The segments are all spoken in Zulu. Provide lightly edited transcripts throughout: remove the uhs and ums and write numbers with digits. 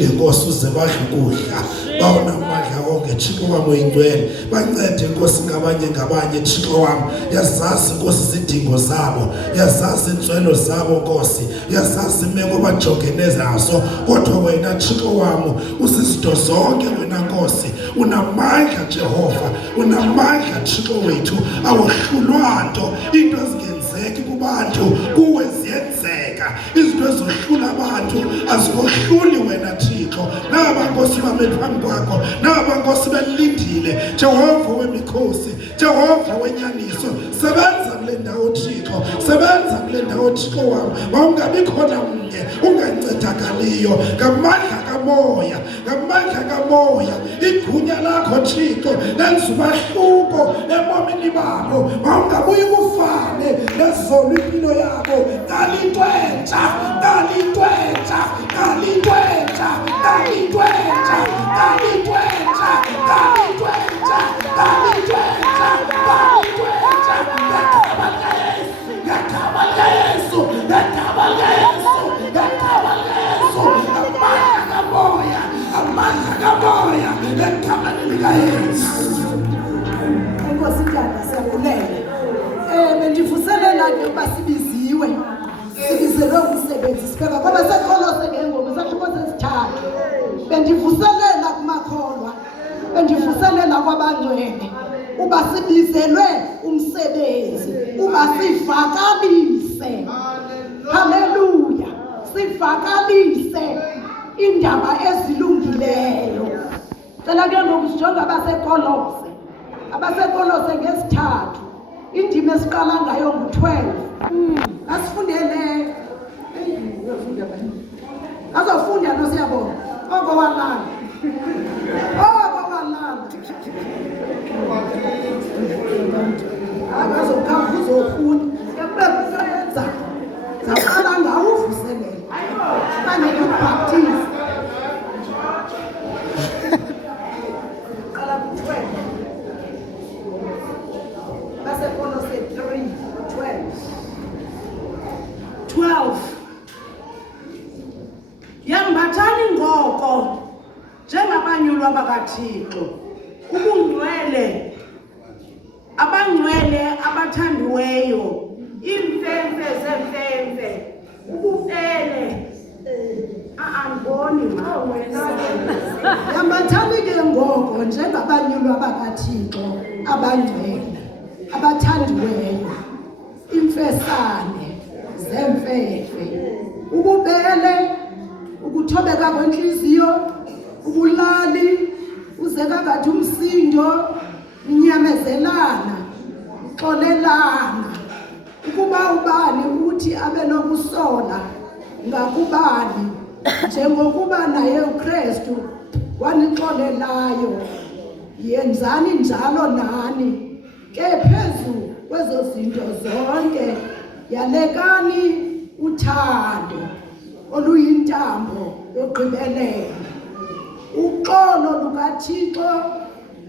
Inkosi uze badle ukudla bawunamandla konke Thixo wami oyingcwele bancede Inkosi ngabanye Thixo wami yazazi Inkosi izidingo zabo yazazi inswelo zabo Nkosi yazazi imeko bajongene nazo kodwa wena Thixo wami usizinto zonke wena Nkosi unamandla Jehova unamandla Thixo wethu awuhlulwa nto into ezingenzeki kubantu kuwe ziyenzeka izinto ezohlula abantu azikohluli wena Thixo naba Nkosi bamethu phambi kwakho naba Nkosi belindile Jehova wemikhosi Jehova wenyaniso sebenza kule ndawo Thixo sebenza kule ndawo Thixo wami mawungabi khona mnye ungancedakaliyo ngamandla kamoya igunya lakho Thixo lenza umahluko ebomini babo mawungabuyi kufane nezolo impilo yabo ngalintwentsha Enkosi Ntanda siyabulela. Bendivuselela ke basibiziwe. Sibizelwe umsebenzi sibeka ngoba sekolose ngengoma sahluko sesithathu. Bendivuselela kumakholwa. Bendivuselela kwabangcwele. Uba sibizelwe umsebenzi, uba sivakalise. Haleluya. Sivakalise indaba ezilungileyo. Cela ke ngokusijonga abasekolose ngesithathu indima esiqala ngayo ngu12 asifundele azofunda nosiyabona okowalala akazokhamba uzofunda kuyakwenza zaqala ngawo uvuselela banike practice qala ku12 basekolose 3:12 yambathani ngoko njengabanyulwa bakaThixo ubungcwele abangcwele abathandiweyo imfemfe zemfemfe ubufele andiboni yambathani ke ngoko njengabanyulwa bakaThixo abangcwele abathandiweyo imfesane zemfefe ububele ukuthobeka kwenhliziyo ubulali uzeka ngathi umsindo inyamezelana uxolelana ukuba ubani uthi abe nokusola ngakubani njengokuba naye uKristu wanixolelayo yenzani njalo nani ke phezu kwezo zinto zonke yalekani uthando oluyintambo yogqibelela uxolo lukaThixo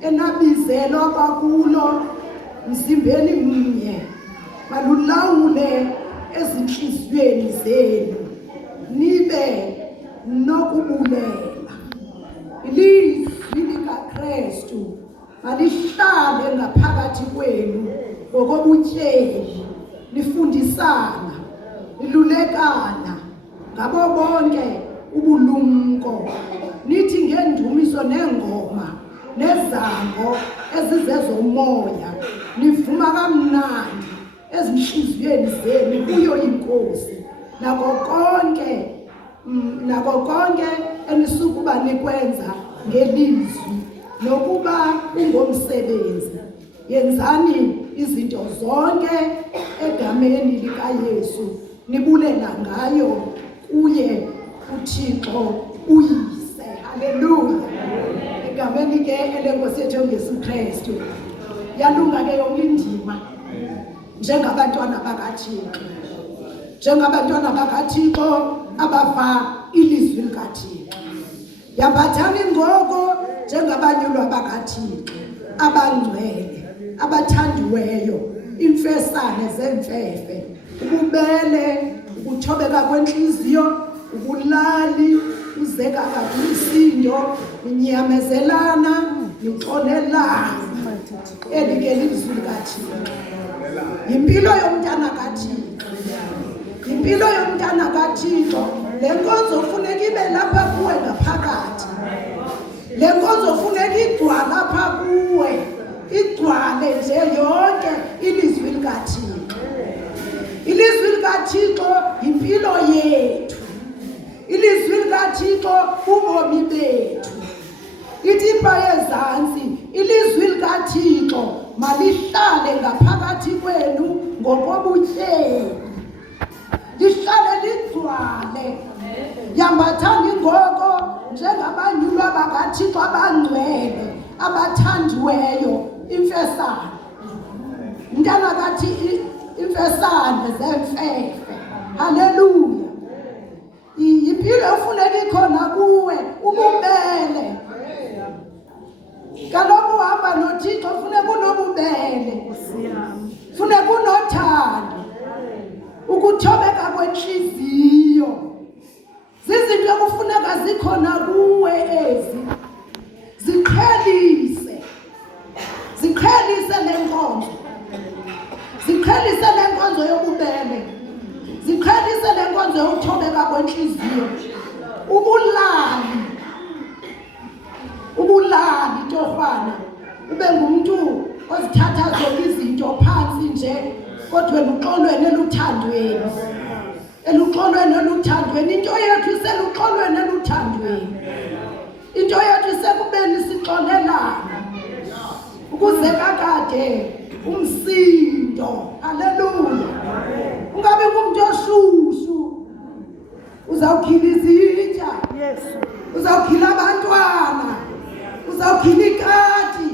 enabizelwa kwakulo mzimbeni mnye balulawule ezinhliziyweni zenu nibe nokubulela ilizwi likaKristu malihlale ngaphakathi kwenu ngokobutyeli lifundisana lilulekana ngabo bonke ubulumko nithi ngendumiso nengoma nezango ezizezomoya nivuma kamnandi ezinhliziyweni zenu kuyo inkosi nako konke enisukuba nikwenza ngelizwi nokuba ungomsebenzi yenzani izinto zonke egameni likaYesu nibulela ngayo kuye uThixo uyise haleluya egameni ke elenkosi yethu uYesu Kristu yalunga ke yonke indima njengabantwana bakaThixo abava ilizwi likaThixo yambathani ngoko njengabanyulwa bakaThixo abangcwele abathandiweyo imfesane zemfefe ububele ukuthobeka kwenhliziyo ubulali kuzeka kade umsindo, ninyamezelana, nixolelana. Eli ke lizwi likaThixo. Impilo yomntana kaThixo. Impilo yomntana kaThixo. Le nkonzo funeka ibe lapha kuwe ngaphakathi. Le nkonzo funeka igcwale lapha kuwe. Igcwale nje yonke ilizwi likaThixo. Ilizwi likaThixo impilo yethu. Ilizwi likaThixo ubomi bethu. Itimba yezantsi ilizwi likaThixo malihlale ngaphakathi kwenu ngokobutyeni. Lihlale ligcwale. Yambathani ngoko njengabanyulwa bakaThixo abangcwele abathandiweyo imfesane. Mntana kathi imfesane zemfefe. Haleluya. Impilo efuneka ikhona kuwe ububele. Kaloku uhamba noThixo funeka unobubele. Funeka unothando. Ukuthobeka kwenhliziyo. Zizinto ekufuneka zikhona kuwe ezi. Ziqhelise. Ziqhelise le nkonzo. Ziqhelise le nkonzo yobubele. Ziqhelise le nkonzo yokuthobeka kwenhliziyo. Ubulali torhwana. Ube ngumuntu ozithatha zonke izinto phansi nje kodwa eluxolweni eluthandweni. Eluxolweni eluthandweni. Into yethu iseluxolweni eluthandweni. Into yethu isekubeni sixolelana. Ukuze kakade umsindo. Haleluya. Ungabe ngumuntu oshushu. Uzawukhila izitya. Yes. Uzawukhila abantwana. Uzawukhila ikati.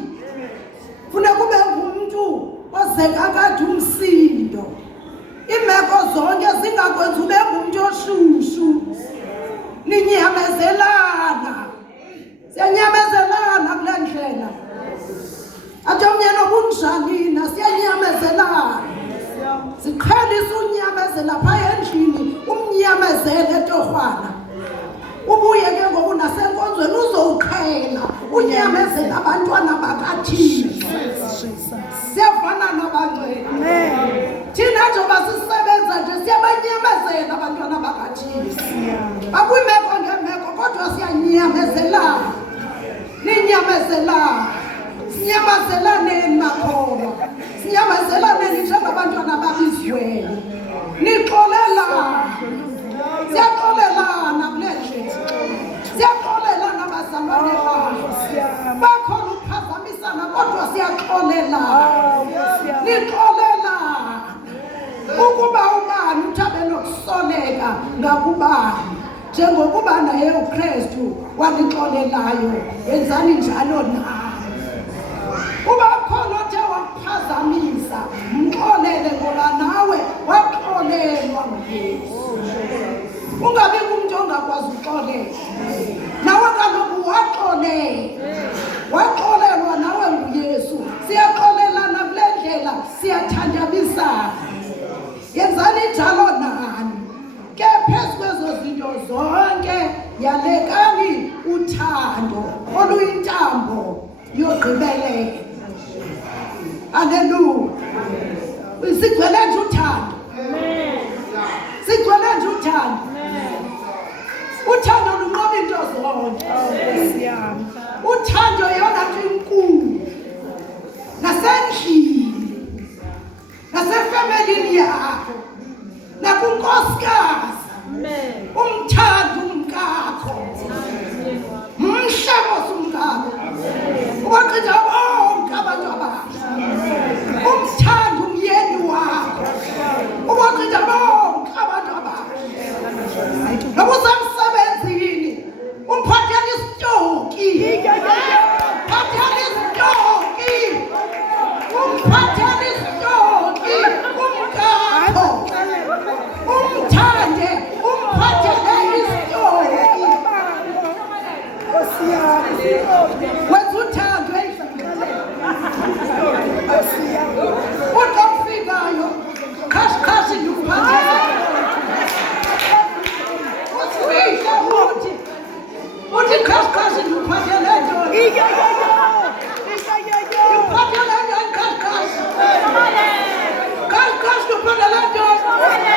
Funeka kube ngumuntu ozeka kade umsindo. Imeko zonke zingakwenza ube ngumuntu oshushu. Ninyamezelana. Siyanyamezelana kule ndlela. Athi umnyeno bunjanina siyanyamezelana. Siqhelisa unyamezela phaya endlini, umnyamezele torhwana. Ubuye ke ngoku nasenkonzweni uzowuqhela unyamezela abantwana bakaThixo. Siyafana nabangcwele. Thina njengoba sisebenza nje siyabanyamezela abantwana bakaThixo. Akwimeko ngemeko kodwa siyanyamezelana. Ninyamezelana. Sinyamazelaneni makholwa. Sinyamezelaneni njengabantwana babizweni. Nixolelana. Siyaxolelana kule ndlela. Siyaxolelana bazalwane bakho. Bakhona ukuphazamisana kodwa siyaxolelana. Nixolelana. Ukuba ubani uthabe nokusoleka ngakubani. Njengokuba naye uKristu wanixolelayo, yenzani njalo nawe. Uba khona othe wakuphazamisa, mxolele ngoba nawe waxolelwa nguYesu. Ungabi ngumuntu ongakwazi uxolela. Nawe kaloku waxolelwa nawe nguYesu. Siyaxolelana kule ndlela, siyathandabisana. Yenzani njalo nani. Ke phezu kwezo zinto zonke yalekani uthando oluyintambo yogqibelela. Haleluya. Sigcwele nje uthando. Sigcwele nje uthando. Uthando lunqoba into zonke. Uthando yona nto inkulu. Nasendlini. Nasefemelini yakho. Nakunkosikazi. Umthando umkakho. Mhle umkakho. Ubaqitha bonke abantu abasha. Umthando umyeni wakho. Ubaqitha bonke abantu abasha. Nakusemsebenzini umphathela isitoki. Phathela isitoki. Umphathela isitoki. Umkakho. Umthande. Umphathela isitoki. Wenza uthando Utofikayo. Khashikhashi ndikuphathela. Usifihle uthi uthi khashikhashi ndiphathele ntoni ndiphathele ntoni khashikhashi khashikhashi ndiphathele ntoni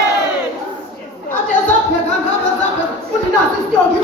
ade zapheka ngapha zapheka uthi nasi isitoki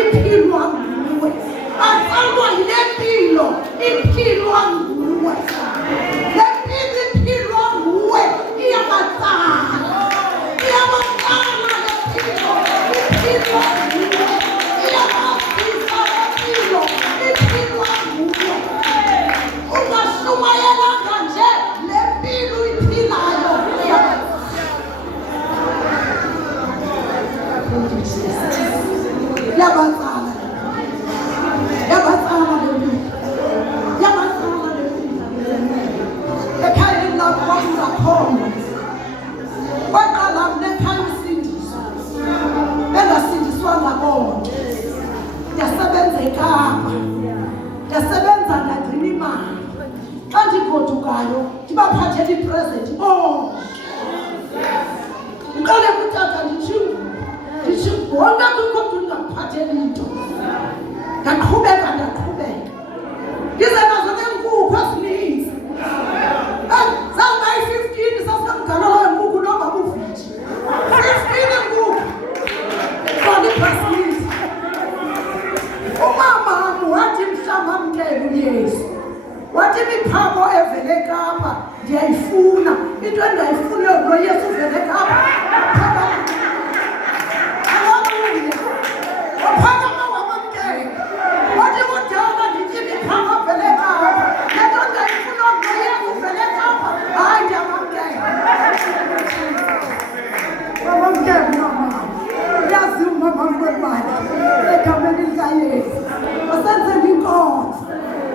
iphilwa ngayo ndibaphathele ipresent. Ndiqale kutata ndithi wonke kukho mntu ndingaphatheli into. Ndaqhubeka ndize nazo neenkukhu ezininzi. Zazingayi-15 sasikamgalelo weenkukhu noma buviji. 15 iinkukhu kona ibhasilisi. Umamam wathi mhlawumbi amkele uYesu, wathi imiphako evele Kapa ndiyayifuna. Into endingayifuniyo lo Yesu uvele Kapa. Haleluya. Waphakama wamamkela. Wathi kudala ndithi imiphako evele Kapa. Le nto ndingayifuniyo lo Yesu uvele Kapa. Hayi, ndiyamamkela. Wamamkela umamam. Uyazi umamam kwemali. Egameni likaYesu.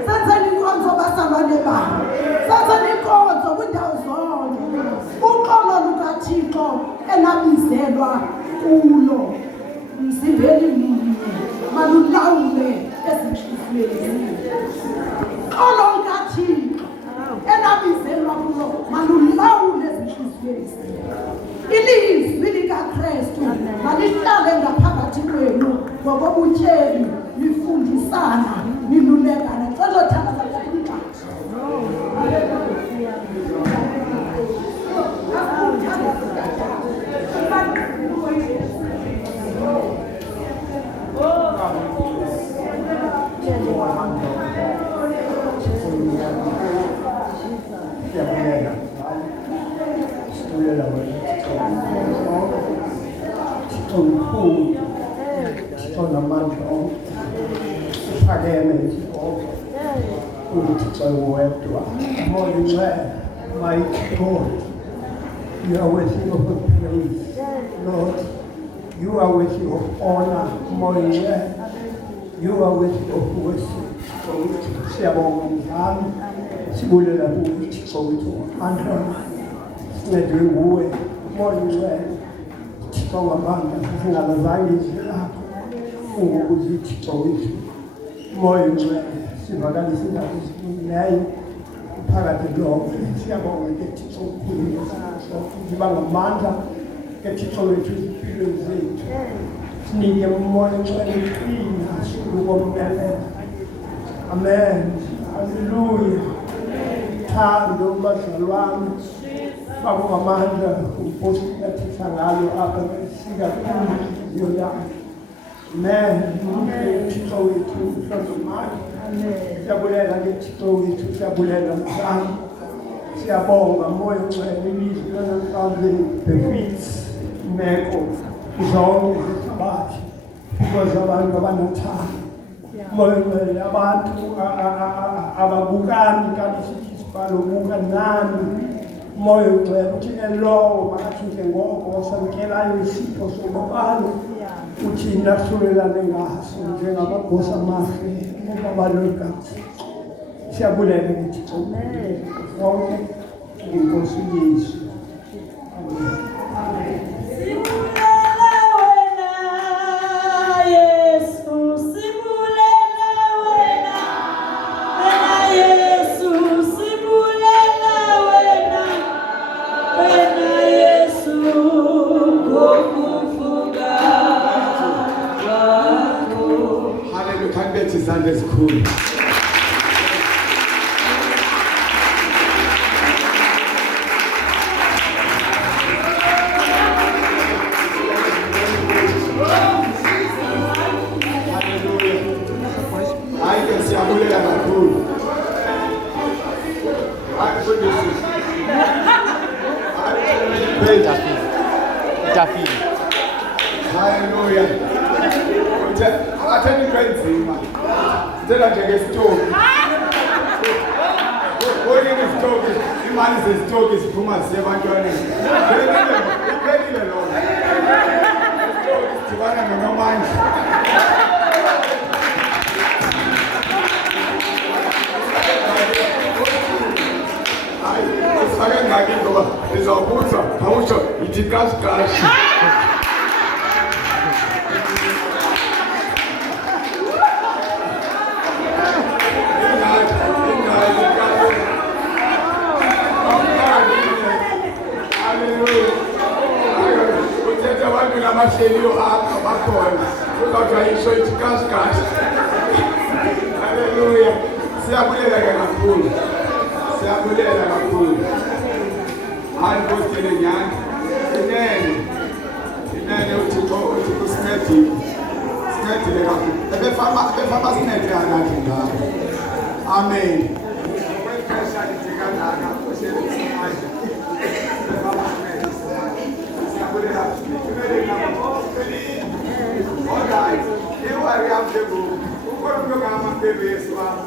Senzeni inkonzo basalwane bami. Senzeni inkonzo kwindawo zonke. Uxolo lukaThixo enabizelwa kulo mzimbeni munye malulawule ezinhliziyweni. Uxolo lukaThixo enabizelwa kulo malulawule ezinhliziyweni. Ilizwi likaKristu malihlale ngaphakathi kwenu ngokobutyeni, nifundisana, nilulekana. Xolo thanda kakhulukazi. Mighty God, you are worthy of praise. Lord, you are worthy of honor. You are worthy of worship. Siyabonga mzali, sibulela kuwe Thixo wethu amandla, sincedwe nguwe Moya Oyingcwele. Thixo wamandla, singalazange izwi lakho ungokuthi Thixo wethu Moya Oyingcwele sivakalise indaba ezilungileyo phakathi lonke. Siyabonga ke Thixo omkhulu ngesaso ziba ngamandla ke Thixo wethu ezimpilweni zethu. Sinike umoya Oyingcwele uqina ukomelela. Amen. Hallelujah. Thando bazalwane babo ngamandla umposi kaThixo ngalo apha sikakhulu inhliziyo yami. Amen. Thixo wethu uhlazomali. Siyabulela ke Thixo wethu, siyabulela mhlawumbe. Siyabonga Moya Oyingcwele ilizwi lanamhlanje befits imeko zonke zehlabathi because abantu abanothando. Moya Oyingcwele abantu ababukani kanti sithi sibhalo buka nami. Moya Oyingcwele uthi elowo makathinke ngoko wasamkelayo isipho sobabalo uthi nahlulelane ngaso njengamagosa amahle ngobabalekazi. Siyabulela ke Thixo zonke inkosi Yesu. Amen. Sunday school. Hallelujah. Atheni kwenzima. Tela nje ngesitoki. Oyini isitoki, imali zesitoki siphuma siye ebantwaneni. Iphelile lona. Isitoki sidibana noNomandla. Hayi, usake ngaki ngoba izawubuza, awusho ithi kashi. abahleliyo apha bakhona uzawuthi ayisho ithi kasikasi. Haleluya. Siyabulela ke kakhulu. Siyabulela kakhulu. Hayi nkosile nyani. Inene uThixo usincedile. Sincedile kakhulu. Ebefama sincede kanathi ngapha. Amen. Kwexesha lithi-kangaka usesimanje. Siyabulela. All right. You are reactable. Ukhona ngamaphebesi wami.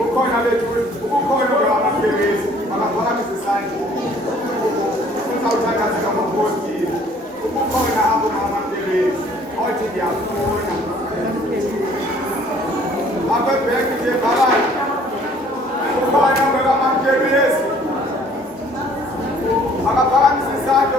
Ukhona bethu, ukhona ngamaphebesi. Makaphakamisa isandla. Uzawuthatha ngamaposti. Ukhona abo ngamaphebesi. Othi ngiyafuna. Abebheki nje bhalala. Ukhona ngamaphebesi. Makaphakamisa isandla.